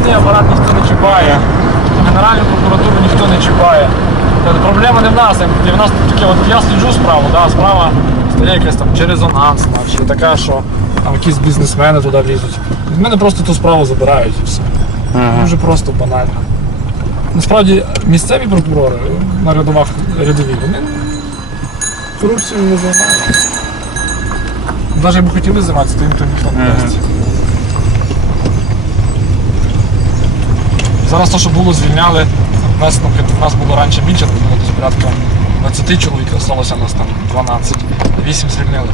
обласний апарат ніхто не чіпає, Генеральну прокуратуру ніхто не чіпає. Тобто проблема не в нас, і в нас таке, от я сліджу справу, да, справа стає якась там чи резонансна, чи така, що там якісь бізнесмени туди лізуть. Від мене просто ту справу забирають і все. Дуже просто банально. Насправді місцеві прокурори на рядовах рядові, вони корупцією не займаються. Навіть якби хотіли займатися, то їм то ніхто не дасть. Зараз те, що було, звільняли. У нас, наприклад, у нас було раніше більше, було десь порядка 20 чоловік, залишилося нас там 12, 8 звільнили.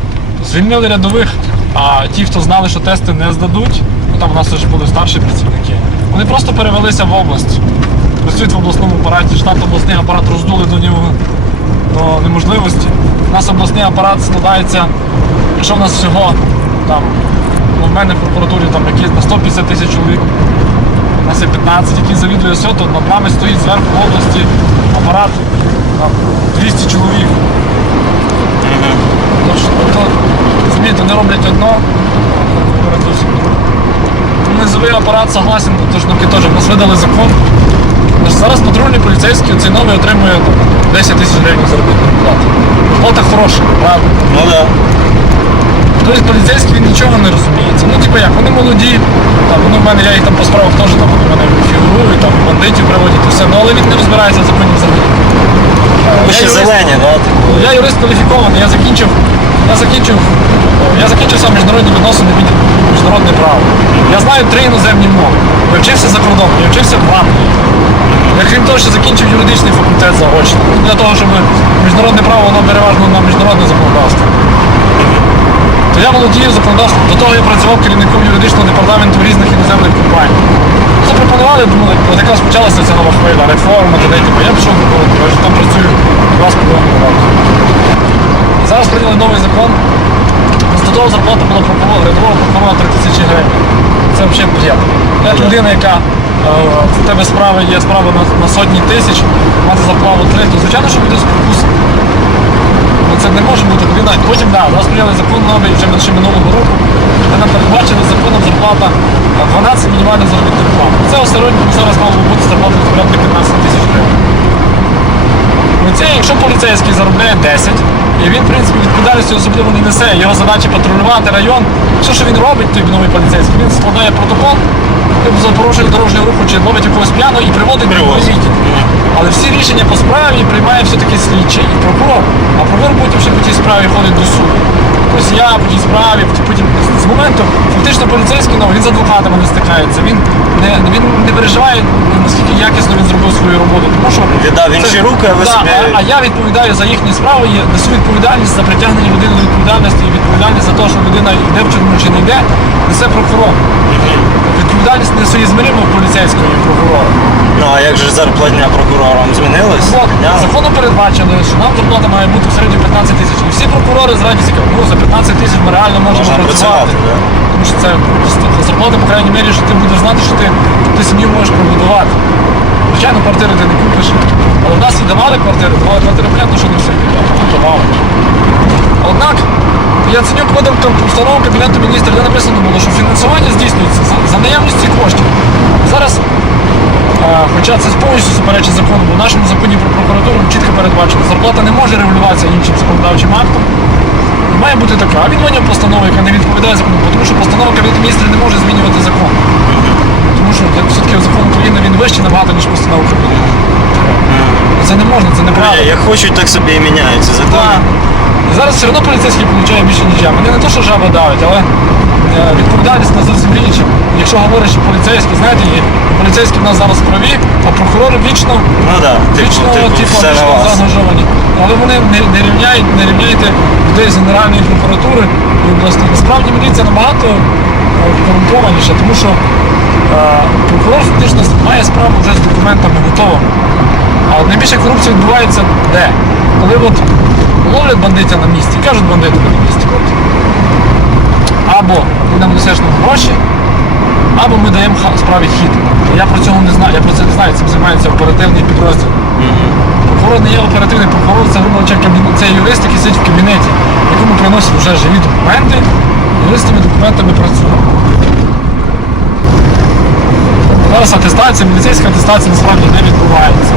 Звільнили рядових, а ті, хто знали, що тести не здадуть, ну там у нас вже були старші працівники, вони просто перевелися в область. Працюють в обласному апараті, штат обласний апарат роздули до нього до неможливості. У нас обласний апарат складається, якщо в нас всього там, ну, в мене в прокуратурі там якісь на 150 тисяч чоловік, у нас є 15, який завідує все, то над нами стоїть зверху в області апарат там, 200 чоловік. Тож, то, розумієте, вони роблять одно. Низовий апарат согласен, тож навки теж в нас видали закон. Зараз патрульний поліцейський цей новий отримує 10 тисяч гривень заробітної плати. Плата хороша, правда. Ну да. Тобто поліцейський він нічого не розуміється. Ну, як, вони молоді, там, ну, в мене я їх там по справах теж там, вони мене фігурують, там, бандитів приводять і все, ну, але він не розбирається в законі взагалі. Ще юрист- зелені, да? типу? Я юрист кваліфікований, я закінчив, я закінчив, я закінчив сам міжнародні відносини, від міжнародне право. Я знаю три іноземні мови. Я вчився за кордоном, я вчився в Англії. Я крім того, що закінчив юридичний факультет заочно. Для того, щоб міжнародне право воно переважно на міжнародне законодавство. То я володію законодавством. До того я працював керівником юридичного департаменту різних іноземних компаній. Запропонували, думали, от якраз почалася ця нова хвиля, реформа, туди, типу, я пішов вже там працюю з половиною зараз прийняли новий закон. Статова зарплата була прокурора, рядового прокурора 3 тисячі гривень. Це взагалі бред. Як людина, яка е, в тебе справи є справа на, на сотні тисяч, мати зарплату 3, то звичайно, що буде спокуса. Не може бути людина. Потім, да, зараз прийняли закон новий вже ще минулого року, де нам передбачили законом зарплата е, 12 мінімальних заробітних плат. Це у середньому зараз мало бути зарплата в порядку 15 тисяч гривень. Ну, це якщо поліцейський заробляє 10, і він, в принципі, відповідальності особливо не несе. Його задача патрулювати район. Все, що він робить, той новий поліцейський, він складає протокол порушення дорожнього руху чи ловить якогось п'яного і приводить до Привозить. Але всі рішення по справі приймає все-таки слідчий і прокурор. А прокурор потім ще по тій справі ходить до суду. Тобто я по тій справі, потім з моменту фактично поліцейський ну, він з адвокатами не стикається. Він не, він не переживає, наскільки якісно він зробив свою роботу. Тому що Віддав інші руки, а ви Да, собі- а, а я відповідаю за їхні справи, є- несу відповідальність за притягнення людини до відповідальності і відповідальність за те, що людина йде в тюрму чи не йде, несе прокурор. Відповідальність несу ізміримо поліцейського і прокурора. Ну а як же зарплатня прокурорам змінилась? От, Підняли? законом передбачено, що нам зарплата має бути в середньому 15 тисяч. І всі прокурори з радістю кажуть, ну за 15 тисяч ми реально можемо Можна працювати. працювати, да. Це зарплата, по крайній мірі, що ти будеш знати, що ти, ти сім'ю можеш побудувати. Звичайно, квартири ти не купиш. Але в нас і давали квартири, давали квартири, понятно, що не всі давали. Однак я ціню подав постанову Кабінету міністрів, де написано було, що фінансування здійснюється за, за наявності коштів. Зараз, е, хоча це повністю суперечить закону, бо в нашому законі про прокуратуру чітко передбачено, зарплата не може регулюватися іншим законодавчим актом. Має бути така. А він виняв постанову, яка не відповідає закону, тому що постанова Кабінету міністрів не може змінювати закон. Тому що все-таки закон України він вищий набагато, ніж постанова Кабінету. Це не можна, це неправильно. Як хочуть, так собі і міняються закони. Так. зараз все одно поліцейський получає більше, ніж я. Мене не то, що жаба давить, але відповідальність на зовсім інша. Якщо говориш, що поліцейський, знаєте, є, поліцейські в нас зараз праві, а прокурори вічно, Ну да. вічно, типу, типу, типу, вічно заангажовані. Але вони не, не рівняють, не рівняєте людей з Генеральної прокуратури і обласної. Насправді міліція набагато е, корумпованіша, тому що е, прокурор фактично має справу вже з документами готовими. А от найбільша корупція відбувається де? Коли от ловлять бандитя на місці, кажуть бандити на місці. От. Або ти нам несеш нам гроші, або ми даємо справі хід. Я про цього не знаю, я про це не знаю, цим займається оперативний підрозділ. Прокурор не є оперативний прокурор, це грубо кажучи, це юрист, який сидить в кабінеті, якому приносять вже живі документи, юрист з тими документами працює. Зараз атестація, медицинська атестація насправді не відбувається.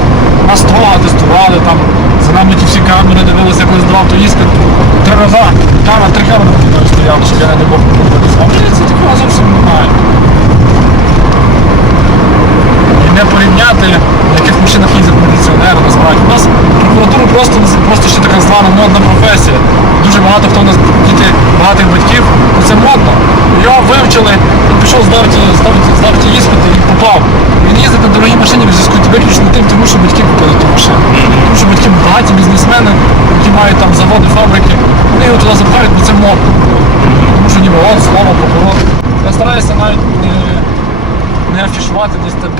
Нас строго атестували, там за нами ті всі камери дивилися, якось здавав то іспит. Три рази камера, три камери на мною стояли, щоб я не мог подивитися. А мені це такого зовсім немає. І не порівняти, на яких машинах їздять міліціонери, насправді. У нас прокуратура просто, така звана модна професія. Дуже багато хто у нас діти багатих батьків, ну це модно. Його вивчили, він пішов здав ті, здав, іспити і попав. Він їздить на дорогій машині в зв'язку виключно тим, тому що батьки купили ту машину. Тому що батьки багаті бізнесмени, які мають там заводи, фабрики, вони його туди запхають, бо це модно. Тому що ніби от, слава, прокурор. Я стараюся навіть не, не афішувати десь там